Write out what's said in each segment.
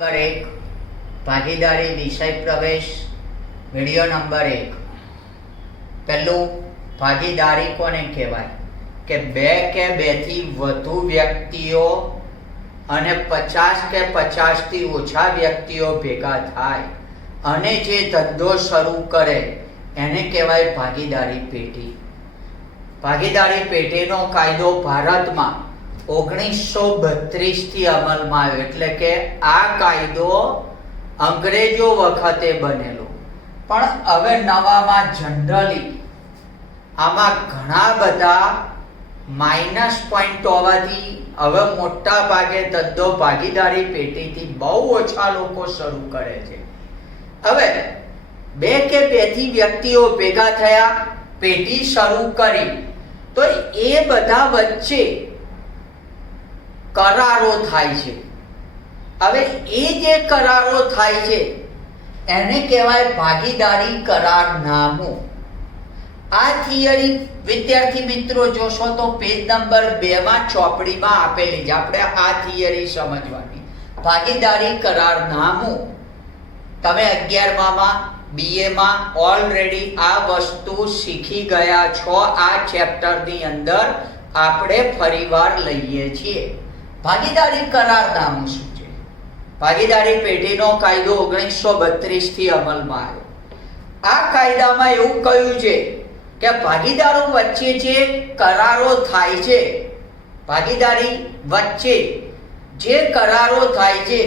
Number 1 भागीदारी विषय प्रवेश वीडियो नंबर 1 पहलू भागीदारी कोने कहेवाय के बे के बेथी वधु व्यक्तिओ अने 50 के 50 थी ओछा व्यक्तिओ भेगा थाय अने जे धंधो शरू करे एने कहेवाय भागीदारी पेटी। भागीदारी पेटीनो कायदो भारतमां 1932 થી અમલમાં આવ્યો, એટલે કે આ કાયદો અંગ્રેજો વખતે બનેલો, પણ હવે નવામાં જનરલી આમાં ઘણા બધા માઇનસ પોઈન્ટ હોવાથી હવે મોટા ભાગે ધંધો ભાગીદારી પેટીથી બહુ ઓછા લોકો શરૂ કરે છે। હવે બે કે બેથી વ્યક્તિઓ ભેગા થયા, પેટી શરૂ કરી, તો એ બધા વચ્ચે करारो थाय छे। हवे ए जे करारो थाय छे एने कहेवाय भागीदारी करारनामું। आ थियरी विद्यार्थी मित्रों जोशो तो पेज नंबर 2 માં ચોપડીમાં આપેલી છે। આપણે આ थियरी समजવાની। भागीदारी करारनामું તમે 11મા માં बीए માં ऑलरेडी आ वस्तु શીખી ગયા છો। આ ચેપ્ટરની અંદર આપણે ફરીવાર લઈએ છીએ। भागीदारी करारनामું શું છે? ભાગીદારી પેટીનો કાયદો 1932 થી અમલમાં આવ્યો। આ કાયદામાં એવું કહ્યું છે કે ભાગીદારો વચ્ચે જે કરારો થાય છે, ભાગીદારી વચ્ચે જે કરારો થાય છે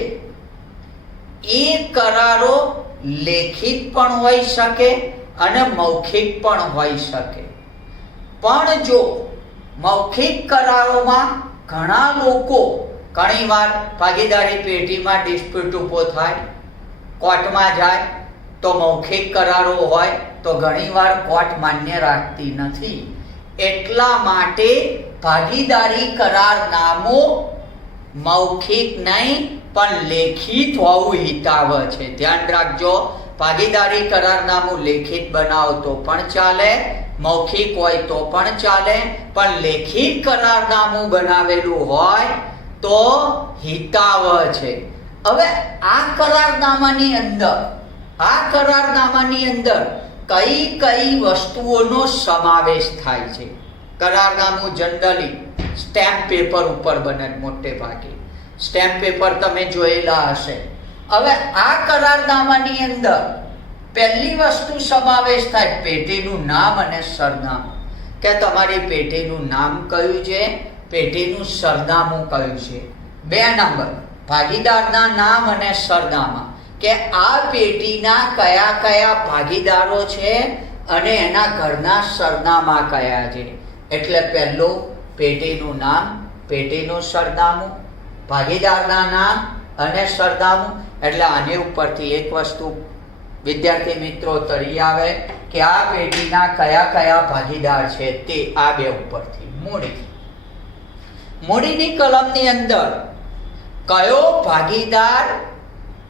એ કરારો લેખિત પણ હોઈ શકે અને મૌખિક પણ હોઈ શકે। પણ જો મૌખિક કરારોમાં ઘણા લોકો ઘણીવાર ભાગીદારી પેટીમાં ડિસ્પ્યુટ ઊભો થાય, કોર્ટમાં જાય, તો મૌખિક કરારો હોય તો ઘણીવાર કોર્ટ માન્ય રાખતી નથી। એટલા માટે ભાગીદારી કરારનામું મૌખિક નહીં પણ લેખિત હોવું હિતાવહ છે। ધ્યાન રાખજો, ભાગીદારી કરારનામું લેખિત બનાવો તો પણ ચાલે, મૌખિક હોય તો પણ ચાલે, પણ લેખિત કરારનામું બનાવેલું હોય તો હિતાવહ છે। હવે આ કરારનામાની અંદર કઈ કઈ વસ્તુઓનો સમાવેશ થાય છે? કરારનામું જનરલી સ્ટેમ્પ પેપર ઉપર બને, મોટે ભાગે સ્ટેમ્પ પેપર તમે જોયેલા હશે। હવે આ કરારનામાની અંદર પહેલી વસ્તુ સમાવેશ થાય પેટીનું નામ અને સરનામું, કે તમારી પેટીનું નામ કયું છે, પેટીનું સરનામું કયું છે। 2 નંબર ભાગીદારના નામ અને સરનામા, કે આ પેટીના કયા કયા ભાગીદારો છે અને એના ઘરના સરનામા કયા છે। એટલે પહેલું પેટીનું નામ, પેટીનું સરનામું, ભાગીદારના નામ અને સરનામું। એટલે આની ઉપરથી એક વસ્તુ વિદ્યાર્થી મિત્રો તરી આવે કે આ પેટીના કયા કયા ભાગીદાર છે તે આ બે ઉપરથી। મૂડીની કલમની અંદર કયો ભાગીદાર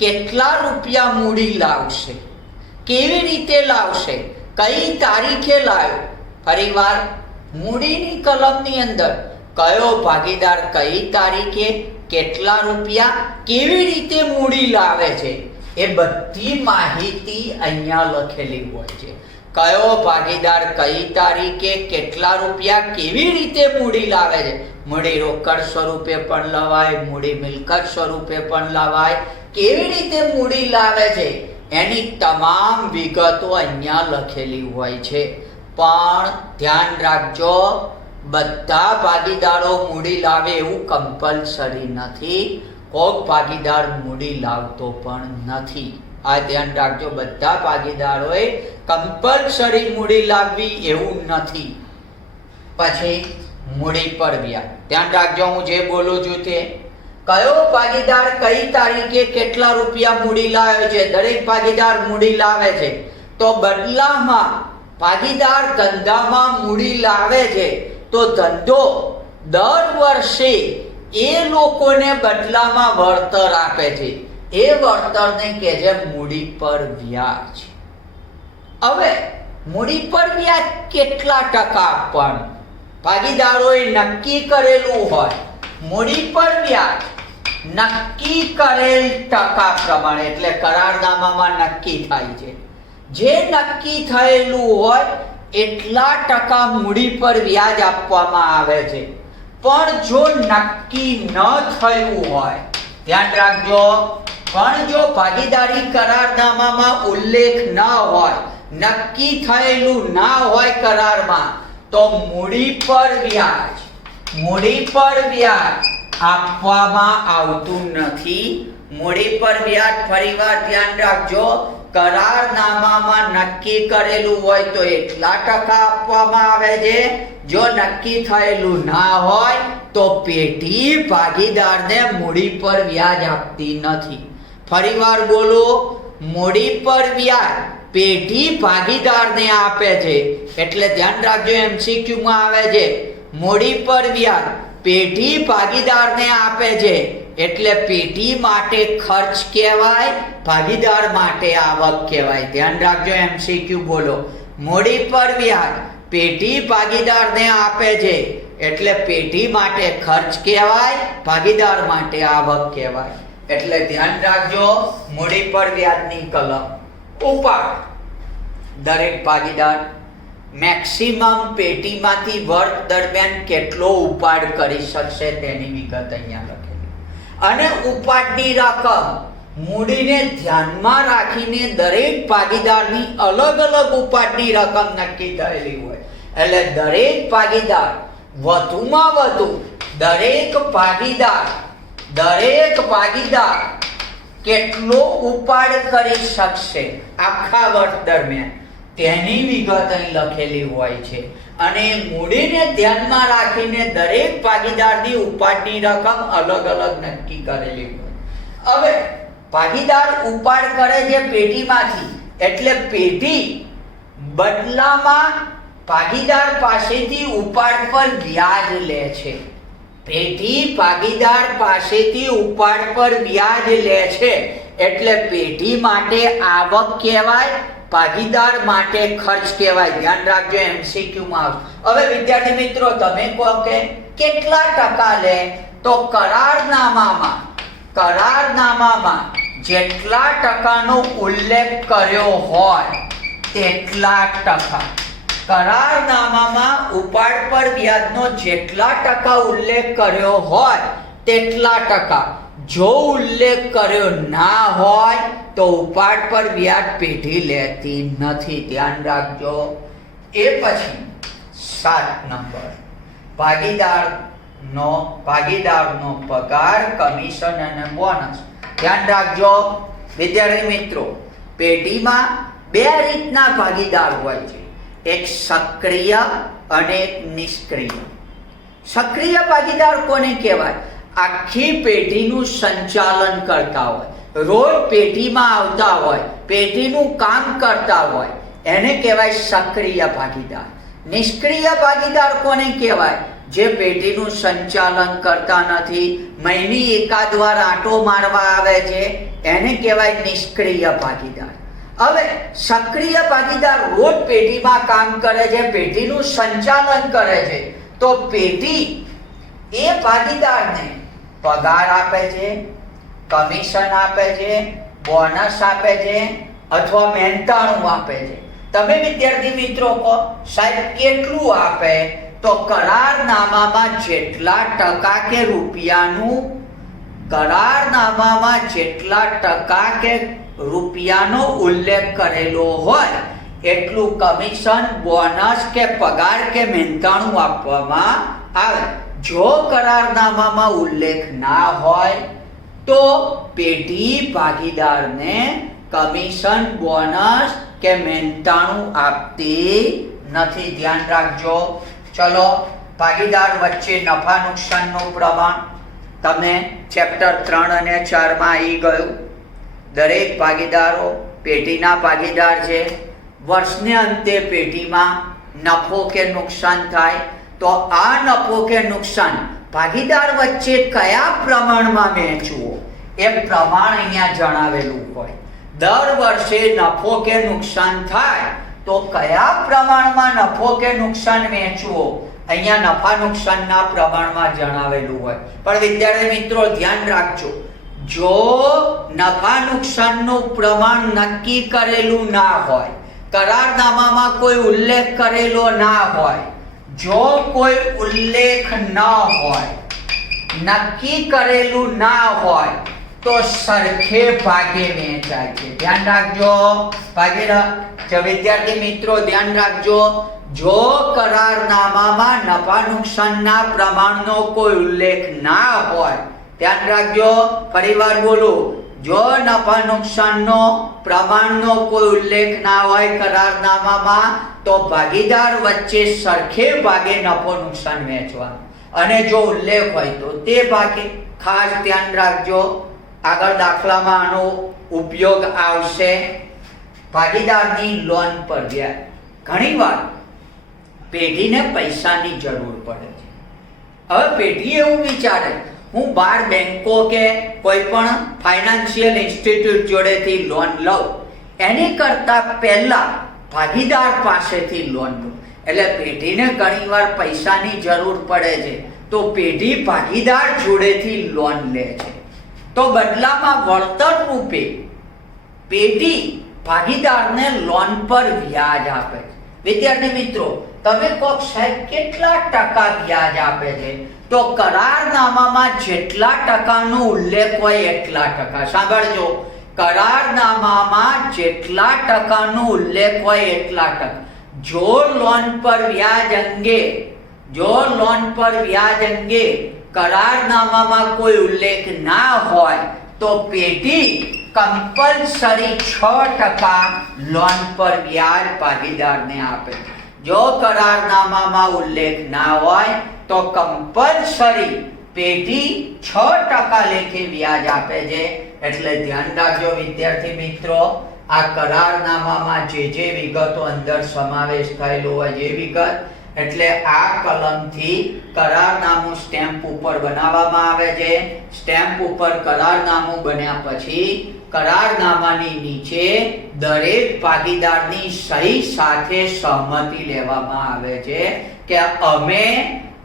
કેટલા રૂપિયા મૂડી લાવશે, કેવી રીતે લાવશે, કઈ તારીખે લાવ્યો। ફરીવાર મૂડીની કલમની અંદર કયો ભાગીદાર કઈ તારીખે કેટલા રૂપિયા કેવી રીતે મૂડી લાવે છે એ બધી માહિતી અહીંયા લખેલી હોય છે। કયો ભાગીદાર કઈ તારીખે કેટલા રૂપિયા કેવી રીતે મૂડી લાવે છે, મૂડી રોકડ સ્વરૂપે પણ લવાય, મૂડી મિલકત સ્વરૂપે પણ લવાય, કેવી રીતે મૂડી લાવે છે એની તમામ વિગતો અહીંયા લખેલી હોય છે। પણ ध्यान રાખજો, બધા ભાગીદારો મૂડી લાવે એવું કમ્પલસરી નથી, કોક ભાગીદાર મૂડી લાવતો પણ નથી। આ ધ્યાન રાખજો, બધા ભાગીદારોએ કમ્પલસરી મૂડી લાવવી એવું નથી। પછી મૂડી પર વ્યાજ, ધ્યાન રાખજો હું જે બોલું છું તે, કયો ભાગીદાર કઈ તારીખે કેટલા રૂપિયા મૂડી લાવે છે, દરેક ભાગીદાર મૂડી લાવે છે, તો બદલામાં ભાગીદાર ધંધામાં મૂડી લાવે છે તો ધંધો દર વર્ષે એ લોકોને બદલામાં વળતર આપે છે, એ વળતરને કહે છે મૂડી પર વ્યાજ। હવે મૂડી પર વ્યાજ કેટલા ટકા આપવાનું ભાગીદારોએ નક્કી કરેલું હોય। મૂડી પર વ્યાજ નક્કી કરેલ ટકા પ્રમાણે, એટલે કરારનામામાં નક્કી થાય છે, જે નક્કી થયેલું હોય એટલા ટકા મૂડી પર વ્યાજ આપવામાં આવે છે. પણ જો નક્કી ન થયું હોય, ધ્યાન રાખજો, પણ જો ભાગીદારી કરારનામામાં ઉલ્લેખ ન હોય, નક્કી થયેલું ના હોય કરારમાં, તો મૂડી પર વ્યાજ આપવામાં આવતું નથી. મૂડી પર વ્યાજ, ફરીવાર ધ્યાન રાખજો, કરારનામામાં નક્કી કરેલું હોય તો એટલા ટકા આપવામાં આવે છે. જો નક્કી થયેલું ના હોય તો પેઢી ભાગીદારને મૂડી પર વ્યાજ આપતી નથી. ફરીવાર બોલો, મૂડી પર વ્યાજ પેઢી ભાગીદારને આપે છે. એટલે ધ્યાન રાખજો, MCQ માં આવે છે, મૂડી પર વ્યાજ પેઢી ભાગીદારને આપે છે, એટલે પેઢી માટે ખર્ચ કહેવાય, ભાગીદાર માટે આવક કહેવાય. ધ્યાન રાખજો, MCQ બોલો, મૂડી પર વ્યાજ પેઢી ભાગીદારને આપે છે, એટલે પેઢી માટે ખર્ચ કહેવાય, ભાગીદાર માટે આવક કહેવાય. એટલે ધ્યાન રાખજો, મૂડી પર વ્યાજની કલમ. ઉપાડ, દરેક ભાગીદાર મેક્સિમમ પેઢીમાંથી વર્ષ દરમિયાન કેટલો ઉપાડ કરી શકશે તેની વિગત અહીંયા લખેલી. અને ઉપાડની રકમ મૂડીને ધ્યાનમાં રાખીને દરેક ભાગીદારની અલગ અલગ ઉપાડની રકમ નક્કી થયેલી હોય. એટલે દરેક ભાગીદાર વધુમાં વધુ દરેક ભાગીદાર કેટલો ઉપાડ કરી શકશે આખા વર્ષ દરમિયાન તેની વિગત અહીં લખેલી હોય છે. અને મૂડીને ધ્યાનમાં રાખીને દરેક ભાગીદારની ઉપાડની રકમ અલગ અલગ નક્કી કરેલી હોય. હવે ભાગીદાર ઉપાડ કરે છે પેઢીમાંથી, એટલે પેઢી બદલામાં ભાગીદાર પાસેથી ઉપાડ પર વ્યાજ લે છે. પેઢી ભાગીદાર પાસેથી ઉપાડ પર વ્યાજ લે છે, એટલે પેઢી માટે આવક કહેવાય, ભાગીદાર માટે ખર્ચ કહેવાય. ધ્યાન રાખજો, MCQ માં આવશે. હવે વિદ્યાર્થી મિત્રો, તમે કહો કે કેટલા ટકા લે? તો કરારનામામાં જેટલા ટકાનો ઉલ્લેખ કર્યો હોય તેટલા ટકા, કરારનામામાં ઉપાડ પર વ્યાજનો જેટલા ટકા ઉલ્લેખ કર્યો હોય તેટલા ટકા. જો ઉલ્લેખ કર્યો ના હોય તો ઉપાડ પર વ્યાજ પેઢી લેતી નથી. ધ્યાન રાખજો. એ પછી 7 નંબર, ભાગીદારનો પગાર, કમિશન અને બોનસ. ધ્યાન રાખજો વિદ્યાર્થી મિત્રો, પેઢીમાં 2 રીતના ભાગીદાર હોય છે, એક સક્રિય અને એક નિષ્ક્રિય. સક્રિય ભાગીદાર કોને કહેવાય? આખી પેઢીનું સંચાલન કરતા હોય, રોજ પેઢીમાં આવતા હોય, પેઢીનું કામ કરતા હોય, એને કહેવાય સક્રિય ભાગીદાર. નિષ્ક્રિય ભાગીદાર કોને કહેવાય? જે પેઢીનું સંચાલન કરતા નથી, મહિને એકાદ વાર આંટો મારવા આવે છે, એને કહેવાય નિષ્ક્રિય ભાગીદાર. હવે સક્રિય ભાગીદાર રોજ પેઢીમાં કામ કરે છે, પેઢીનું સંચાલન કરે છે, તો પેઢી એ ભાગીદારને પગાર આપે છે, કમિશન આપે છે, બોનસ આપે છે અથવા મહેનતાણું આપે છે. તમે વિદ્યાર્થી મિત્રો કહો, સાહેબ કેટલું આપે? તો કરારનામામાં જેટલા ટકા કે રૂપિયાનો ઉલ્લેખ કરેલો હોય એટલું કમિશન, બોનસ કે પગાર કે મહેનતાણું આપવામાં આવે. જો કરારનામામાં ઉલ્લેખ ના હોય તો પેઢી ભાગીદારને કમિશન, બોનસ કે મહેનતાણું આપતી નથી. ધ્યાન રાખજો. ચલો, ભાગીદાર વચ્ચે નફા નુકસાનનું પ્રમાણ તમે ચેપ્ટર 3 અને 4 માં આવી ગયું. દરેક ભાગીદારો પેઢીના ભાગીદાર છે. વર્ષને અંતે પેઢીમાં નફો કે નુકસાન થાય તો આ નફો કે નુકસાન ભાગીદાર વચ્ચે કયા પ્રમાણમાં વહેંચવું એ પ્રમાણ અહીંયા જણાવેલું હોય. દર વર્ષે નફો કે નુકસાન થાય તો કયા પ્રમાણમાં નફો કે નુકસાન વહેંચવો અહીંયા નફા નુકસાનના પ્રમાણમાં જણાવેલું હોય. પણ વિદ્યાર્થી મિત્રો ધ્યાન રાખજો, જો નફા નુકસાનનું પ્રમાણ નક્કી કરેલું ના હોય, કરારનામામાં કોઈ ઉલ્લેખ કરેલો ના હોય, જો કોઈ ઉલ્લેખ ન હોય, નક્કી કરેલું ના હોય, તો સરખે ભાગે વહેંચાય છે. ધ્યાન રાખજો વિદ્યાર્થી મિત્રો, ધ્યાન રાખજો. જો કરારનામામાં નફા નુકસાનના પ્રમાણનો કોઈ ઉલ્લેખ ના હોય, ધ્યાન રાખજો, ફરીવાર બોલું, જો નફા નુકસાનનો પ્રમાણનો કોઈ ઉલ્લેખ ના હોય કરારનામામાં, તો ભાગીદાર વચ્ચે સરખે ભાગે નફો નુકસાન વહેંચવાનું, અને જો ઉલ્લેખ હોય તો તે ભાગે. ખાસ ધ્યાન રાખજો, આગળ દાખલામાં આનો ઉપયોગ આવશે. ભાગીદારની લોન પર વ્યાજ. ઘણીવાર પેઢીને પૈસાની જરૂર પડે છે. હવે પેઢી એવું વિચારે, હું બહાર બેંકો કે કોઈ પણ ફાઇનાન્શિયલ ઇન્સ્ટિટ્યૂટ જોડેથી લોન લઉં, એની કરતા પહેલા ભાગીદાર પાસેથી લોન લઉં. એટલે પેઢીને ઘણીવાર પૈસાની જરૂર પડે છે, તો પેઢી ભાગીદાર જોડેથી લોન લે છે. તો બદલામાં વળતર રૂપે પેઢી ભાગીદારને લોન પર વ્યાજ આપે છે. વિદ્યાર્થી મિત્રો, તમે કહો સાહેબ કેટલા ટકા વ્યાજ આપે છે? તો કરારનામામાં જેટલા ટકાનો ઉલ્લેખ હોય એટલા ટકા. સાંભળજો, કરારનામામાં જેટલા ટકાનો ઉલ્લેખ હોય એટલા ટકા. જો લોન પર વ્યાજ અંગે કરારનામામાં કોઈ ઉલ્લેખ ના હોય, તો પેઢી કમ્પલસરી 6% લોન પર વ્યાજ ભાગીદારને આપે. જો કરારનામામાં ઉલ્લેખ ના હોય તો કમ્પલસરી પેઢી 6% લેખે વ્યાજ આપે છે. એટલે ધ્યાન રાખજો વિદ્યાર્થી મિત્રો, આ કરારનામામાં જે વિગતો અંદર સમાવેશ થયેલો હોય, જે વિગત, એટલે આ કલમથી કરારનામું સ્ટેમ્પ ઉપર બનાવવામાં આવે છે. સ્ટેમ્પ ઉપર કરારનામું બન્યા પછી કરારનામાની નીચે દરેક ભાગીદારની સહી સાથે સહમતિ લેવામાં આવે છે કે અમે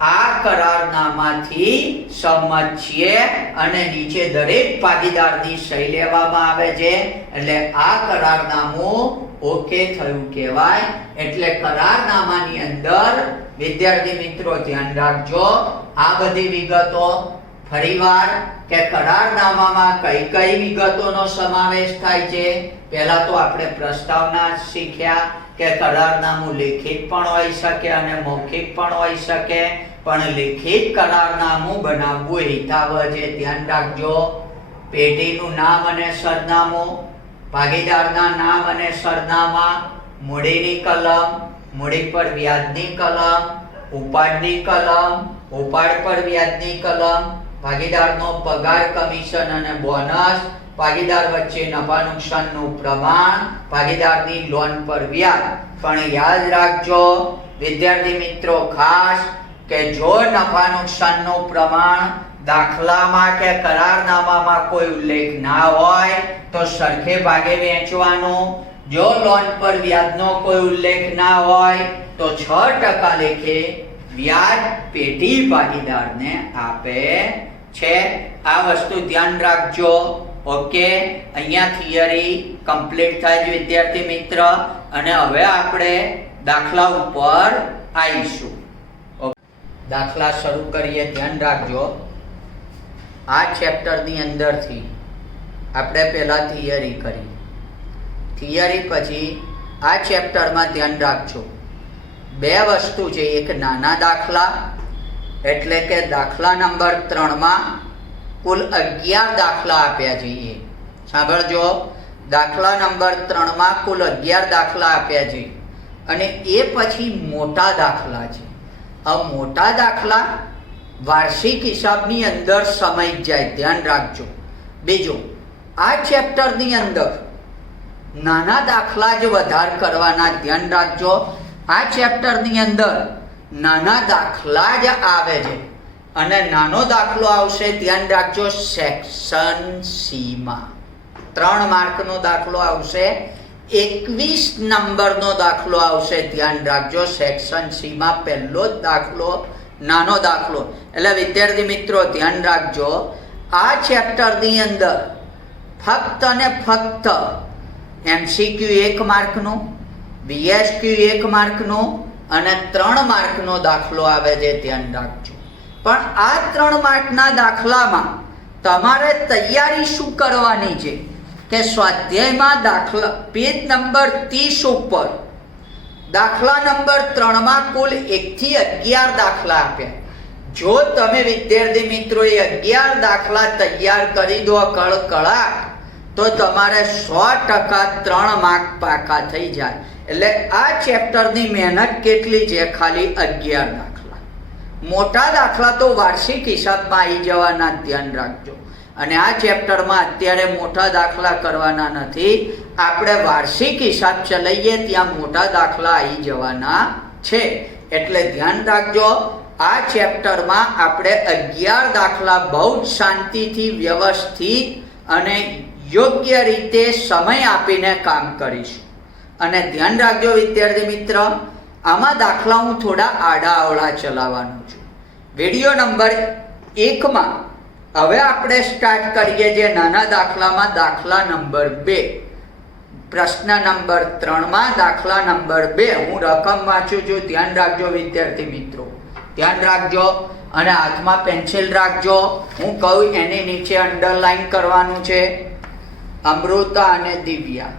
આ કરારનામાથી સહમત છીએ, અને નીચે દરેક ભાગીદારની સહી લેવામાં આવે છે. એટલે આ કરારનામું ઓકે થયું કહેવાય. એટલે કરારનામાની અંદર વિદ્યાર્થી મિત્રો ધ્યાન રાખજો, આ બધી વિગતો ફરીવાર કે કરારનામામાં કઈ વિગતોનો સમાવેશ થાય છે. પહેલા તો આપણે પ્રસ્તાવના શીખ્યા કે કરારનામું લેખિત પણ હોઈ શકે અને મૌખિક પણ હોઈ શકે, પણ લેખિત કરારનામું બનાવવું હિતાવહ છે. ધ્યાન રાખજો, પેઢીનું નામ અને સરનામું, ભાગીદારના નામ અને સરનામા, મૂડીની કલમ, મૂડી પર વ્યાજની કલમ, ઉપાડની કલમ, ઉપાડ પર વ્યાજની કલમ, ભાગીદારનો પગાર, કમિશન અને બોનસ, ભાગીદાર વચ્ચે નફા નુકસાનનું પ્રમાણ, ભાગીદારની લોન પર વ્યાજ. પણ યાદ રાખજો વિદ્યાર્થી મિત્રો ખાસ કે જો નફા નુકસાનનું પ્રમાણ દાખલામાં કે કરારનામામાં કોઈ ઉલ્લેખ ના હોય તો સરખે ભાગે વહેંચવાનું. જો લોન પર વ્યાજનો કોઈ ઉલ્લેખ ના હોય તો 6% લેખે વ્યાજ પેઢી ભાગીદારને આપે છે. આ વસ્તુ ધ્યાન રાખજો. ઓકે, અહીંયા થિયરી કમ્પ્લીટ થાય છે વિદ્યાર્થી મિત્ર, અને હવે આપણે દાખલા ઉપર આવીશું. દાખલા શરૂ કરીએ. ધ્યાન રાખજો, આ ચેપ્ટરની અંદરથી આપણે પહેલા થિયરી કરી, થિયરી પછી આ ચેપ્ટરમાં ધ્યાન રાખજો 2 વસ્તુ છે. એક નાના દાખલા, એટલે કે દાખલા નંબર 3માં કુલ 11 દાખલા આપ્યા છે. સાંભળજો, દાખલા નંબર 3માં કુલ 11 દાખલા આપ્યા છે, અને એ પછી મોટા દાખલા છે. આ મોટા દાખલા વાર્ષિક હિસાબની અંદર સમય જાય, ધ્યાન રાખજો. બીજું, આ ચેપ્ટરની અંદર નાના દાખલા જ વધારે કરવાના, ધ્યાન રાખજો. આ ચેપ્ટરની અંદર નાના દાખલા જ આવે છે, અને નાનો દાખલો આવશે, ધ્યાન રાખજો, સેક્શન સી માં 3 માર્કનો દાખલો આવશે. 21 નંબરનો દાખલો આવશે, ધ્યાન રાખજો. સેક્શન સી માં પહેલો જ દાખલો, નાનો દાખલો. એટલે વિદ્યાર્થી મિત્રો ધ્યાન રાખજો, આ ચેપ્ટરની અંદર ફક્ત અને ફક્ત MCQ 1 માર્કનું, BSQ 1 માર્કનું અને 3 માર્કનો દાખલો આવે છે, ધ્યાન રાખજો. પણ આ 3 માર્કના દાખલામાં તમારે તૈયારી શું કરવાની છે કે સ્વાધ્યાયમાં દાખલા પેજ નંબર 30 ઉપર દાખલા નંબર 3 માં કુલ 1 થી 11 દાખલા આપ્યા. જો તમે વિદ્યાર્થી મિત્રોએ 11 દાખલા તૈયાર કરી દો કળકળાટ, તો તમારે 100% 3 માર્ક પાકા થઈ જાય. એટલે આ ચેપ્ટરની મહેનત કેટલી છે? ખાલી 11 દાખલા. મોટા દાખલા તો વાર્ષિક હિસાબમાં આવી જવાના, ધ્યાન રાખજો. અને આ ચેપ્ટરમાં અત્યારે મોટા દાખલા કરવાના નથી, આપણે વાર્ષિક હિસાબ ચલાવીએ ત્યાં મોટા દાખલા આવી જવાના છે. એટલે ધ્યાન રાખજો, આ ચેપ્ટરમાં આપણે 11 દાખલા બહુ જ શાંતિથી, વ્યવસ્થિત અને યોગ્ય રીતે સમય આપીને કામ કરીશું. અને ધ્યાન રાખજો વિદ્યાર્થી મિત્ર, આમાં દાખલા હું થોડા આડાઅવળા ચલાવવાનો છું. વિડીયો નંબર 1 માં હવે આપણે સ્ટાર્ટ કરીએ છીએ નાના દાખલામાં, દાખલા નંબર 2. પ્રશ્ન નંબર 3 માં દાખલા નંબર 2 હું રકમ વાંચું છું, ધ્યાન રાખજો વિદ્યાર્થી મિત્રો, ધ્યાન રાખજો. અને હાથમાં પેન્સિલ રાખજો. હું કહું એની નીચે અંડરલાઈન કરવાનું છે. અમૃતા અને દિવ્યા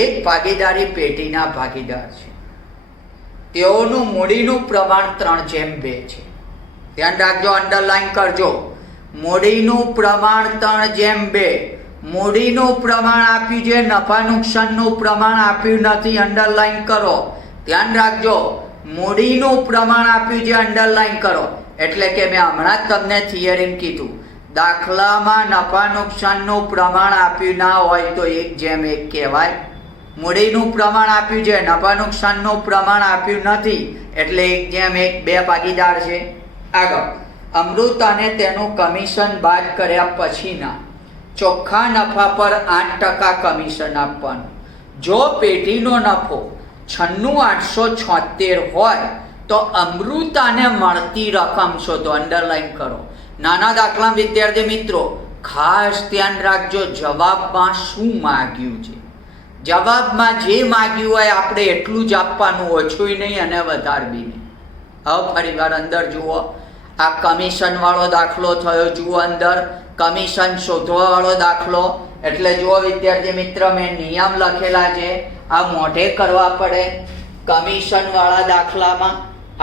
એક ભાગીદારી પેઢીના ભાગીદાર છે. તેઓનું મૂડીનું પ્રમાણ 3:2 છે. ધ્યાન રાખજો, અંડરલાઈન કરજો. મૂડીનું પ્રમાણ 3:2. મૂડીનું પ્રમાણ આપ્યું છે, નફા નુકસાનનું પ્રમાણ આપ્યું નથી, અંડરલાઈન કરો. ધ્યાન રાખજો, મૂડીનું પ્રમાણ આપ્યું છે, અંડરલાઈન કરો. એટલે કે મેં હમણાં જ તમને થિયરી કીધું, દાખલામાં નફા નુકસાનનું પ્રમાણ આપ્યું ના હોય તો 1:1 કહેવાય. મૂડીનું પ્રમાણ આપ્યું છે, નફા નુકસાનનું પ્રમાણ આપ્યું નથી, એટલે 1:1, 2 ભાગીદાર છે. આગળ, અમૃતાને તેનું કમિશન બાદ કર્યા પછીના ચોખ્ખા નફા પર 8% કમિશન આપવાનું. જો પેઢીનો નફો 96,876 હોય તો અમૃતાને મળતી રકમ શોધો, અંડરલાઈન કરો. નાના દાખલા વિદ્યાર્થી મિત્રો ખાસ ધ્યાન રાખજો, જવાબમાં શું માગ્યું છે. જવાબમાં જે માગ્યું હોય આપણે એટલું જ આપવાનું, ઓછું નહીં અને વધારે બી નહીં. હવે ફરીવાર અંદર જુઓ, આ કમિશન વાળો દાખલો થયો, જુઓ અંદર કમિશન શોધવા વાળો દાખલો. એટલે જુઓ વિદ્યાર્થી મિત્ર, મેં નિયમ લખેલા છે, આ મોઢે કરવા પડે. કમિશન વાળા દાખલામાં,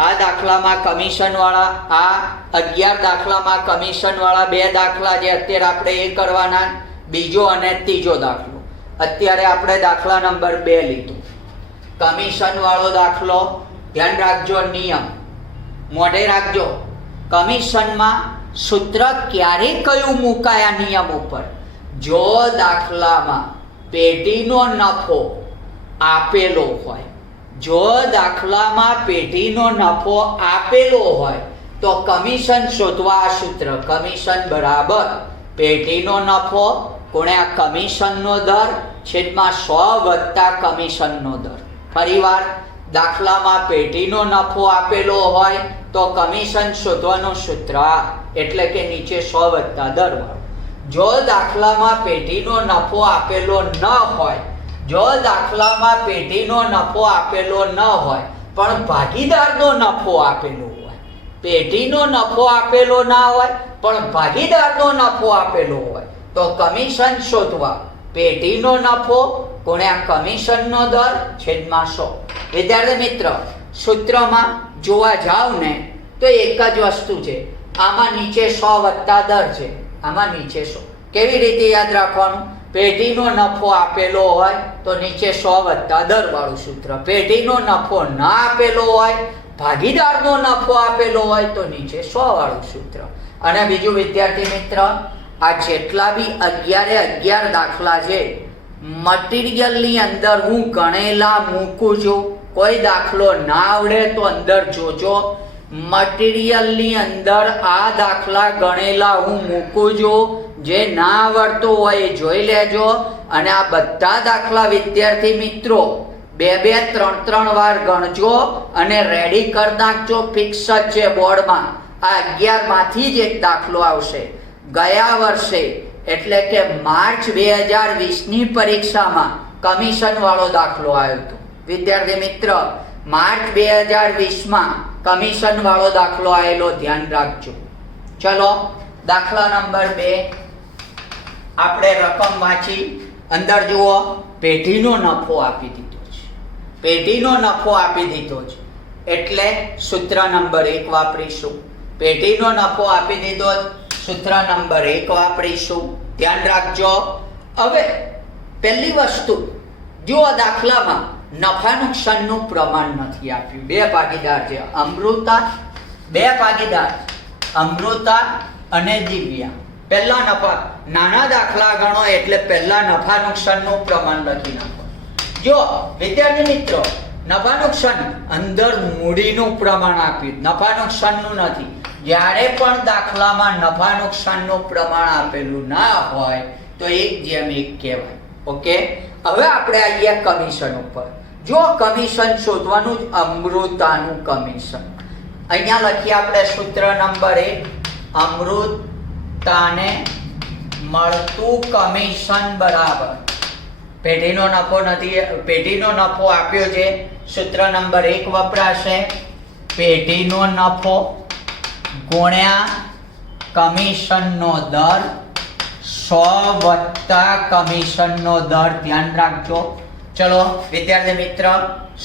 આ દાખલામાં કમિશન વાળા, આ 11 દાખલામાં કમિશન વાળા 2 દાખલા છે. અત્યારે આપણે એ કરવાના, બીજો અને ત્રીજો દાખલો. અત્યારે આપણે દાખલા નંબર 2 લીધો, કમિશન વાળો દાખલો. ધ્યાન રાખજો, નિયમ મોઢે રાખજો. કમિશનમાં સૂત્ર ક્યારે કયું મુકાયા નિયમ ઉપર? જો દાખલામાં પેઢીનો નફો આપેલો હોય, જો દાખલામાં પેઢીનો નફો આપેલો હોય તો કમિશન શોધવા આ સૂત્ર, કમિશન બરાબર પેઢીનો નફો ગુણ્યા કમિશનનો દર છેદમાં 100 + કમિશનનો દર. ફરીવાર, દાખલામાં પેઢીનો નફો આપેલો હોય તો કમિશન શોધવાનું સૂત્ર આ, એટલે કે નીચે 100 + દર વાળું. જો દાખલામાં પેઢીનો નફો આપેલો ન હોય, જો દાખલામાં પેઢીનો નફો આપેલો ન હોય પણ ભાગીદારનો નફો આપેલો હોય, પેઢીનો નફો આપેલો ના હોય પણ ભાગીદારનો નફો આપેલો હોય, તો કમિશન શોધવા પેઢીનો નફો ગુણ્યા કમિશનનો દર છેદમાં 100. વિદ્યાર્થી મિત્ર, સૂત્રમાં જોવા જાવ ને તો એક જ વસ્તુ છે, આમાં નીચે 100 + દર છે, આમાં નીચે 100. કેવી રીતે યાદ રાખવાનું? પેઢીનો નફો આપેલો હોય તો નીચે 100 + દર વાળું સૂત્ર. પેઢીનો નફો ના આપેલો હોય, ભાગીદારનો નફો આપેલો હોય તો નીચે 100 વાળું સૂત્ર. અને બીજું વિદ્યાર્થી મિત્ર, આ જેટલા બી 11 દાખલા છે, મટીરિયલની અંદર હું ગણેલા મૂકું છું. કોઈ દાખલો ના આવડે તો અંદર જોજો, મટીરિયલની અંદર આ દાખલા ગણેલા હું મૂકું છું. જે ના આવડતું હોય એ જોઈ લેજો. અને આ બધા દાખલા વિદ્યાર્થી મિત્રો 2-2, 3-3 વાર ગણજો અને રેડી કરી નાખજો. ફિક્સ જ છે બોર્ડમાં. આ 11 માંથી જ એક દાખલો આવશે. ગયા વર્ષે એટલે કે માર્ચ 2020 ની પરીક્ષામાં કમિશન વાળો દાખલો આવ્યો હતો. વિદ્યાર્થી મિત્ર, માર્ચ 2020 માં કમિશન વાળો દાખલો આવેલો, ધ્યાન રાખજો. ચલો દાખલા નંબર 2. આપણે રકમ વાંચી. અંદર જુઓ, પેઢીનો નફો આપી દીધો છે. પેઢીનો નફો આપી દીધો છે એટલે સૂત્ર નંબર 1 વાપરીશું. પેઢીનો નફો આપી દીધો, સૂત્ર નંબર 1 વાપરીશું. ધ્યાન રાખજો. હવે પહેલી વસ્તુ જુઓ, દાખલામાં નફા નુકસાનનું પ્રમાણ નથી આપ્યું. 2 ભાગીદાર છે, અમૃતા. 2 ભાગીદાર અમૃતા અને દિવ્યા. પહેલા નફા, નાના દાખલા ગણો એટલે પહેલા નફા નુકસાનનું પ્રમાણ લખી નાખો. જો વિદ્યાર્થી મિત્રો, નફા નુકસાન અંદર મૂડીનું પ્રમાણ આપ્યું, નફા નુકસાનનું નથી. જ્યારે પણ દાખલામાં નફા નુકસાનનું પ્રમાણ આપેલું ના હોય તો 1:1 કહેવાય. ઓકે, હવે આપણે આવીએ કમિશન ઉપર. જો કમિશન શોધવાનું જ, અમૃતાનું કમિશન. અહીંયા લખીએ આપણે સૂત્ર નંબર 1. અમૃતાને મળતું કમિશન બરાબર પેઢીનો નફો નથી, પેઢીનો નફો આપ્યો છે. સૂત્ર નંબર 1 વપરાશે. પેઢીનો નફો ગુણ્યા કમિશનનો દર 100 + કમિશનનો દર. ધ્યાન રાખજો. ચલો વિદ્યાર્થી મિત્ર,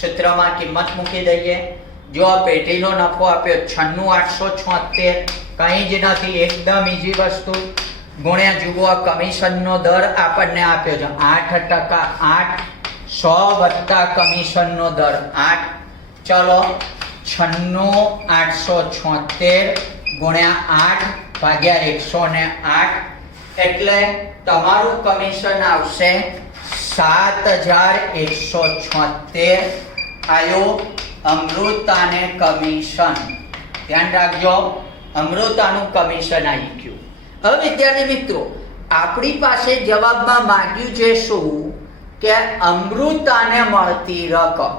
સૂત્રમાં કિંમત મૂકી દઈએ. જો પેઢીનો નફો આપ્યો 96,876, કંઈ જ નથી, એકદમ ઈઝી વસ્તુ. ગુણ્યા જુઓ કમિશનનો દર આપણને આપ્યો છે 8%. 8 100 + કમિશનનો દર 8. ચલો 96,876 ગુણ્યા 8 ભાગ્યા 108 એટલે તમારું કમિશન આવશે 7,176. આયો અમૃતાને કમિશન. ધ્યાન રાખજો, અમૃતાનું કમિશન આવી ગયું. હવે વિદ્યાર્થી મિત્રો, આપણી પાસે જવાબમાં માંગ્યું છે શું? કે અમૃતાને મળતી રકમ.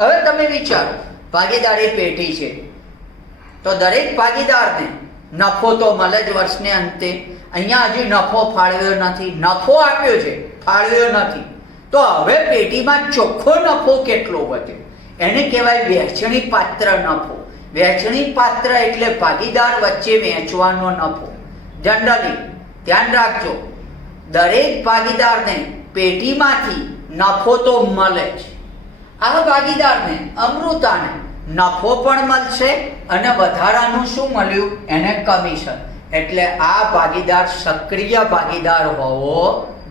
હવે તમે વિચારો, ભાગીદારી પેઢી છે તો દરેક ભાગીદારને નફો તો મળે જ વર્ષને અંતે. અહીંયા હજી નફો ફાળવ્યો નથી. નફો આપ્યો છે, ફાળવ્યો નથી. તો હવે પેઢીમાં ચોખ્ખો નફો કેટલો વધે? એને કહેવાય વહેંચણી પાત્ર નફો. વહેંચણી પાત્ર એટલે ભાગીદાર વચ્ચે વહેંચવાનો નફો. જનરલી ધ્યાન રાખજો, દરેક ભાગીદારને પેઢીમાંથી નફો તો મળે જ. આ ભાગીદારને અમૃતાને નફો પણ મળશે અને વધારાનું શું મળ્યું? એને કમિશન. એટલે આ ભાગીદાર સક્રિય ભાગીદાર હોવો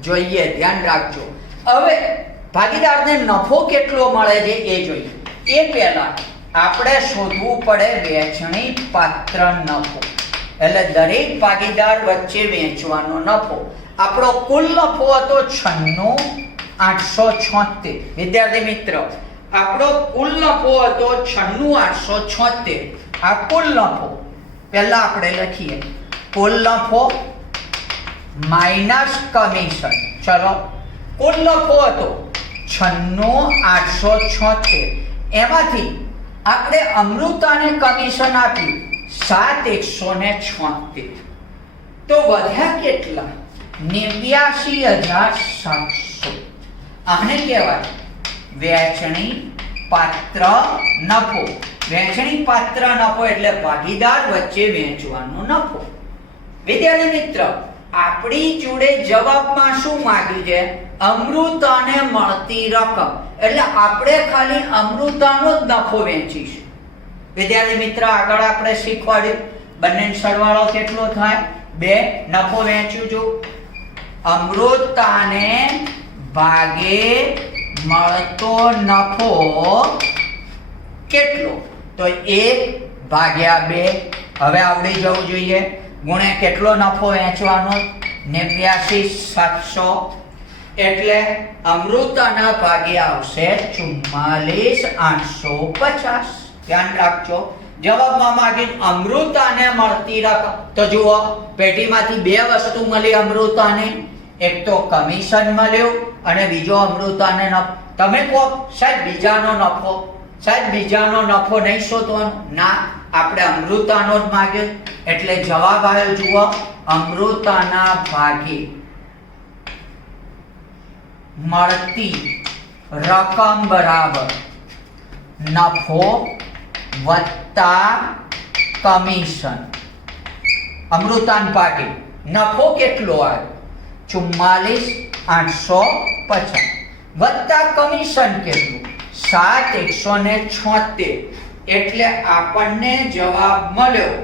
જોઈએ. ધ્યાન રાખજો. હવે ભાગીદારને નફો કેટલો મળે છે એ જોઈએ. એ પહેલા આપણે શોધવું પડે વહેંચણી પાત્ર નફો. એટલે દરેક ભાગીદાર વચ્ચે વહેંચવાનો નફો. આપણો કુલ નફો હતો 96,876. વિદ્યાર્થી મિત્ર, આપણો કુલ નફો હતો 96,876. આ કુલ નફો પહેલા આપણે લખીએ. કુલ નફો માઇનસ કમિશન. ચલો, કુલ નફો હતો 96,876. એમાંથી આપણે અમૃતાને કમિશન આપ્યું 7,176. તો વધ્યા કેટલા? 89,700. આને કહેવાય વહેંચણી પાત્ર નફો. વહેંચણી પાત્ર નફો એટલે ભાગીદાર વચ્ચે વહેંચવાનો નફો. વિદ્યાર્થી મિત્ર, આપણી જોડે જવાબમાં શું માંગ્યું છે? અમૃતાને મળતી રકમ. એટલે આપણે ખાલી અમૃતાનો જ નફો વહેંચીશું. વિદ્યાર્થી મિત્ર, આગળ આપણે શીખવાડ્યું બંનેનો સરવાળો કેટલો થાય? 2. નફો વહેંચ્યું છું. અમૃતાને ભાગે મળતો નફો કેટલો? તો 1/2. હવે આવડી જવું જોઈએ. ગુણ્યા કેટલો નફો વહેંચવાનો? 89,700. એટલે અમૃતાના ભાગે આવશે 44,850. ધ્યાન રાખજો. જવાબમાં માગે અમૃતાને મળતી રકમ. તો જુઓ, પેઢીમાંથી બે વસ્તુ મળી અમૃતાને. એક તો કમિશન મળ્યું અને બીજો અમૃતાને નફો. તમે કહો સાહેબ બીજાનો નફો, સાહેબ બીજાનો નફો નહીં શોધવાનો. ના, આપણે અમૃતાનો જ માગ્યો એટલે જવાબ આવ્યો. જુઓ, અમૃતાના ભાગે મળતી રકમ બરાબર નફો વત્તા કમિશન. અમૃતાન ભાગે નફો કેટલો આવ્યો? 44,850 વત્તા કમિશન કેટલું? 7,176. એટલે આપણને જવાબ મળ્યો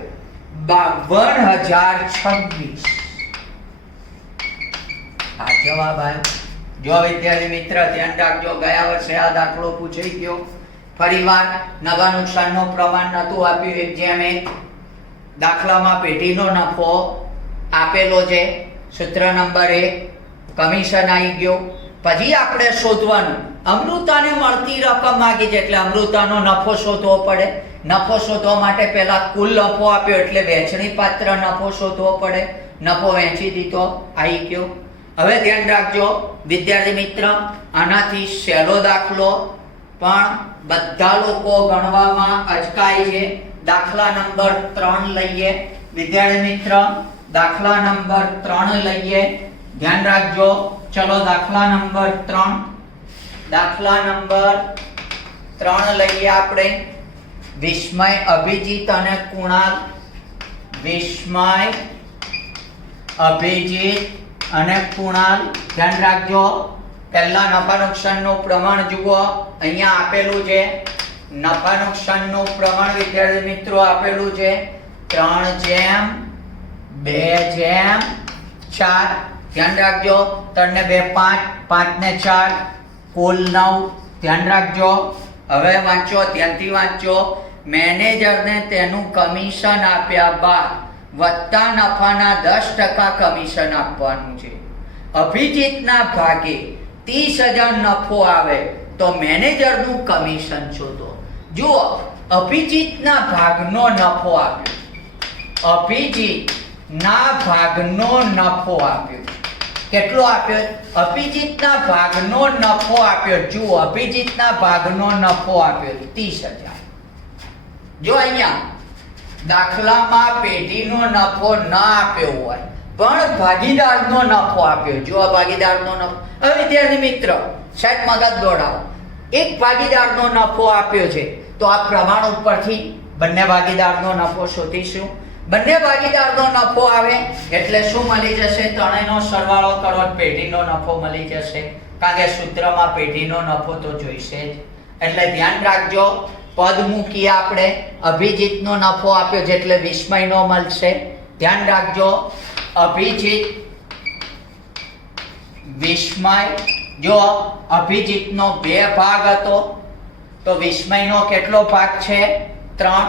52,026. આ જવાબ આવ્યો. જો વિદ્યાર્થી મિત્ર ધ્યાન રાખજો, ગયા વર્ષે આ દાખલો પૂછાઈ ગયો. ફરીવાર નવા નુકસાનનું પ્રમાણ નતું આપ્યું. એક જેમ એક દાખલામાં પેઢીનો નફો આપેલો છે, સૂત્ર નંબર 1, કમિશન આવી ગયો. પછી આપણે શોધવાનું અમૃતાને મળતી રકમ માંગી છે એટલે અમૃતાનો નફો શોધવો પડે. નફો શોધવા માટે પહેલા કુલ નફો આપ્યો એટલે વેચણી પાત્ર નફો શોધવો પડે. નફો વેચી દીધો, આવી ગયો. હવે ધ્યાન રાખજો વિદ્યાર્થી મિત્ર, આનાથી સહેલો દાખલો પણ બધા લોકો ગણવામાં અચકાય છે. દાખલા નંબર 3 લઈએ વિદ્યાર્થી મિત્ર, દાખલા નંબર 3 લઈએ. ધ્યાન રાખજો. ચલો દાખલા નંબર 3, દાખલા નંબર 3 લઈએ આપણે. વિસ્મય, અભિજીત અને કુણાલ. વિસ્મય, અભિજીત અને કુણાલ. ધ્યાન રાખજો. પહેલા નફા નુકસાનનું પ્રમાણ જુઓ, અહીંયા આપેલું છે. નફા નુકસાનનું પ્રમાણ વિદ્યાર્થી મિત્રો આપેલું છે 3:2:4. ધ્યાન રાખજો. 3 ને 2 5, 5 ને 4 કુલ 9. ધ્યાન રાખજો. હવે વાંચો, ધ્યાનથી વાંચો. મેનેજરને તેનું કમિશન આપ્યા બાદ વત્તા નફાના 10% કમિશન આપવાનું છે. અભિજીતના ભાગે 30,000 નફો આવે તો મેનેજરનું કમિશન શોધો. જુઓ, અભિજીતના ભાગનો નફો આપ્યો. અભિજીતના ભાગનો નફો આપ્યો. કેટલો આપ્યો? અભિજીતના ભાગનો નફો આપ્યો. જુઓ, અભિજીતના ભાગનો નફો આપ્યો 30,000. જો અહીંયા દાખલામાં પેઢીનો નફો ન આપ્યો હોય પણ ભાગીદારનો નફો આપ્યો. જો આ ભાગીદારનો નફો. હવે વિદ્યાર્થી મિત્ર સાહેબ મગજ દોડાવો. એક ભાગીદારનો નફો આપ્યો છે તો આ પ્રમાણ ઉપરથી બંને ભાગીદારનો નફો શોધીશું. બંને ભાગીદારનો નફો આવે એટલે શું મળી જશે? ત્રણેયનો સરવાળો કરો, પેઢીનો નફો મળી જશે. કારણ કે સૂત્રમાં પેઢીનો નફો તો જોઈશે જ. એટલે ધ્યાન રાખજો, પદ મૂકીએ આપણે. અભિજીતનો નફો આપ્યો છે એટલે વિસ્મયનો મળશે. ધ્યાન રાખજો, અભિજીત, વિસ્મય. જો અભિજીતનો 2 ભાગ હતો તો વિસ્મયનો કેટલો ભાગ છે? 3.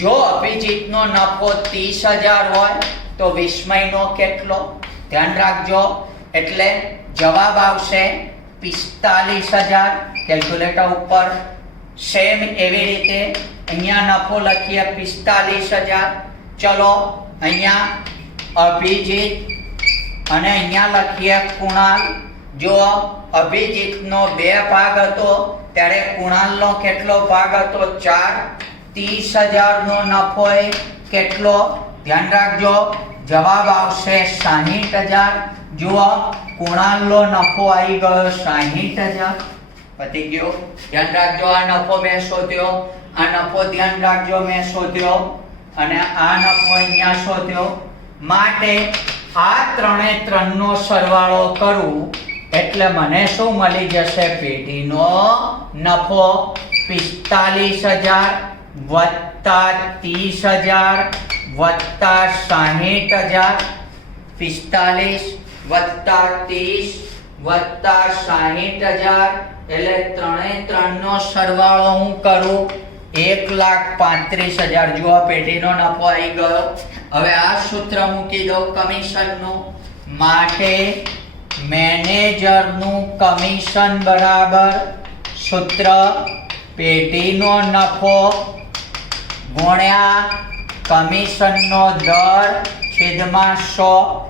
જો અભિજીતનો નફો 30,000 હોય તો વિસ્મયનો કેટલો? ધ્યાન રાખજો. એટલે જવાબ આવશે 45,000. કેલ્ક્યુલેટર ઉપર સેમ એવી રીતે અહીંયા નફો લખીએ 45,000. ચલો અહીંયા અભિજીત અને અહીંયા લખીએ કુણાલ. જો અભિજીતનો 2 ભાગ હતો ત્યારે કુણાલનો કેટલો ભાગ હતો? 4. 30,000 નો નફો એ કેટલો? ધ્યાન રાખજો, જવાબ આવશે 60,000. જુઓ, કુણાલનો નફો આવી ગયો 60,000. પતી ગયો. ધ્યાન રાખજો, આ નફો મેં શોધ્યો, આ નફો ધ્યાન રાખજો મેં શોધ્યો અને આ નફો અહીંયા શોધ્યો. માટે આ 3 નો સરવાળો કરું એટલે મને શું મળી જશે? પેઢીનો નફો 45,000 વત્તા 30,000 વત્તા 60,000. 45 વત્તા 30 વત્તા 60,000 એટલે 3 નો સરવાળો હું કરું 1,35,000. જો પેઢીનો નફો આવી ગયો. હવે આ સૂત્ર મૂકી દઉં કમિશનનું. માટે મેનેજરનું કમિશન બરાબર સૂત્ર પેઢીનો નફો ગુણ્યા કમિશનનો દર છેદમાં 100,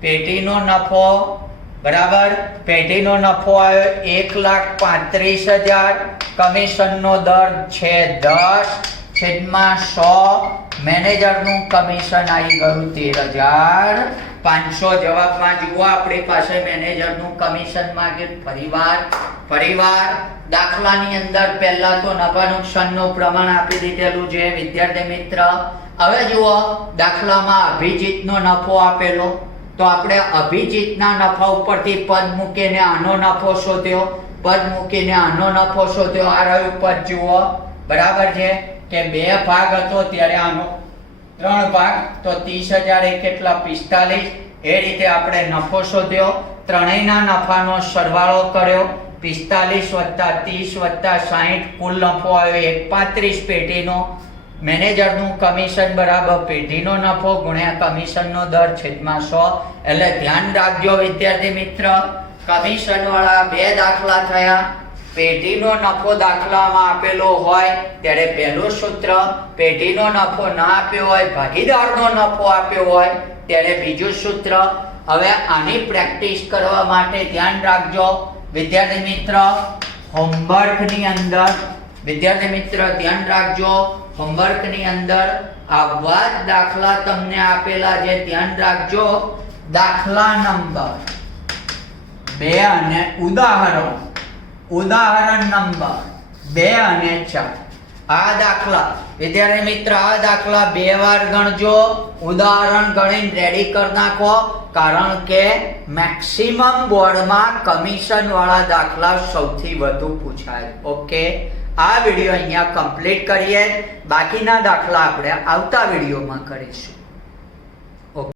પેઢીનો નફો બરાબર, પેઢીનો નફો આવ્યો 1,35,000, કમિશનનો દર છે 10 છેદમાં 100, મેનેજરનું કમિશન આવી ગયું 13,500. જવાબમાં જુઓ આપણી પાસે મેનેજરનું કમિશન માંગ્યું. ફરીવાર દાખલાની અંદર પહેલા તો નફા નુકસાનનું પ્રમાણ આપી દીધેલું છે વિદ્યાર્થી મિત્ર. હવે જુઓ દાખલામાં અભિજીતનો નફો આપેલો, તો આપણે અભિજીતના નફા ઉપરથી પદ મૂકીને આનો નફો શોધ્યો, પદ મૂકીને આનો નફો શોધ્યો. આ રહ્યું પદ જુઓ, બરાબર છે કે 2 ભાગ હતો ત્યારે આનો 3 ભાગ, તો 30,000 કેટલા 45. એ રીતે આપણે નફો શોધ્યો, ત્રણેયના નફાનો સરવાળો કર્યો, 45 + 30 + 60, કુલ નફો આવ્યો 135 પેઢીનો. મેનેજરનું કમિશન બરાબર પેઢીનો નફો ગુણ્યા કમિશનનો દર છેદમાં 100. એટલે ધ્યાન રાખજો વિદ્યાર્થી મિત્ર, કમિશન વાળા 2 દાખલા થયા. પેઢીનો નફો દાખલામાં આપેલો હોય ત્યારે પહેલું સૂત્ર, પેઢીનો નફો ના આપ્યો હોય, ભાગીદારનો નફો આપ્યો હોય ત્યારે બીજું સૂત્ર. હવે આની પ્રેક્ટિસ કરવા માટે ધ્યાન રાખજો વિદ્યાર્થી મિત્ર, હોમવર્કની અંદર વિદ્યાર્થી મિત્ર ધ્યાન રાખજો, હોમવર્કની અંદર આવા જ દાખલા તમને આપેલા છે, ધ્યાન રાખજો. દાખલા નંબર 2 અને ઉદાહરણ નંબર 2 અને 4. આ દાખલા વિદ્યાર્થી મિત્ર, આ દાખલા 2 વાર ગણજો, ઉદાહરણ ગણીને રેડી કરી નાખો, કારણ કે મેક્સિમમ બોર્ડમાં કમિશન વાળા દાખલા સૌથી વધુ પૂછાય. ઓકે, આ વિડિયો અહીંયા કમ્પ્લીટ કરીએ, બાકીના દાખલા આપણે આવતા વિડિયોમાં કરીશું.